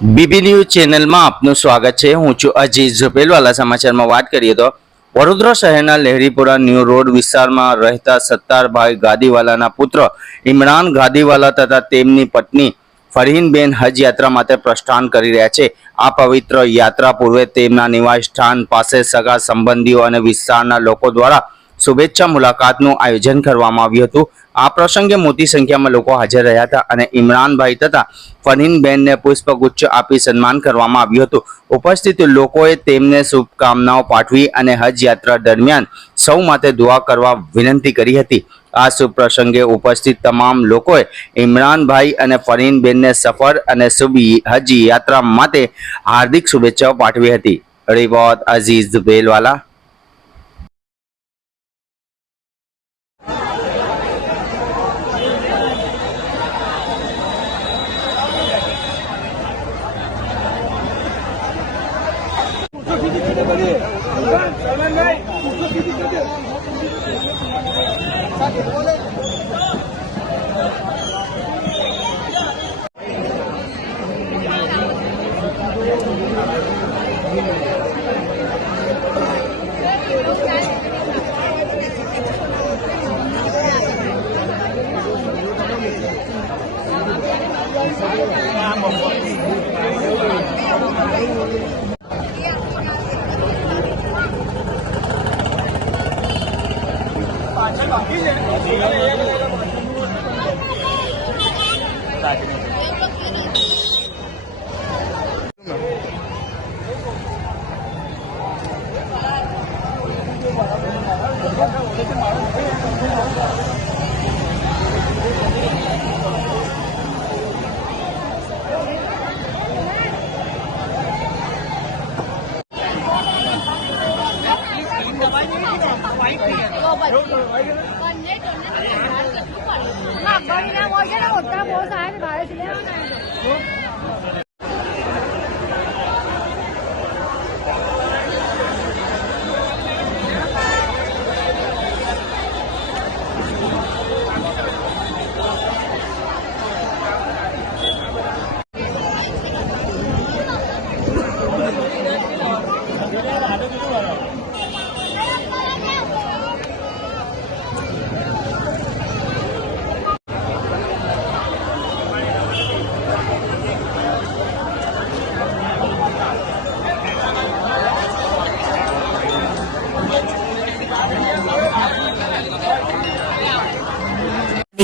BB news ચેનલમાં આપનું સ્વાગત છે। હું છું અજીત ઝુપેલવાલા। સમાચારમાં વાત કરીએ તો વડોદરા શહેરના લહેરીપુરા ન્યૂ રોડ વિસ્તારમાં રહેતા સત્તારભાઈ ગાદીવાલાના પુત્ર ઇમરાન ગાદીવાલા તથા તેમની પત્ની ફરહીનબેન હજ યાત્રા માટે પ્રસ્થાન કરી રહ્યા છે। આ પવિત્ર યાત્રા પૂર્વે તેમના નિવાસ સ્થાન પાસે સગા સંબંધીઓ અને વિસ્તારના લોકો દ્વારા શુભેચ્છા મુલાકાતનું આયોજન કરવામાં આવ્યું હતું। આ પ્રસંગે મોટી સંખ્યામાં લોકો હાજર રહ્યા હતા અને ઇમરાનભાઈ તથા ફરહીનબેનને પુષ્પગુચ્છ આપી સન્માન કરવામાં આવ્યું હતું। ઉપસ્થિત લોકોએ તેમને શુભકામનાઓ પાઠવી અને હજ યાત્રા દરમિયાન સૌ માટે દુઆ કરવા વિનંતી કરી હતી। આ શુભ પ્રસંગે ઉપસ્થિત તમામ લોકોએ ઇમરાનભાઈ અને ફરહીનબેનને સફર અને શુભ હજ યાત્રા માટે હાર્દિક શુભેચ્છાઓ પાઠવી હતી। રિપોર્ટ અઝીઝ ઝુબેલવાલા।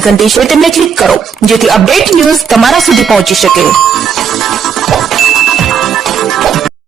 ઘંટી છે તેમને ક્લિક કરો જેથી અપડેટ ન્યૂઝ તમારા સુધી પહોંચી શકે।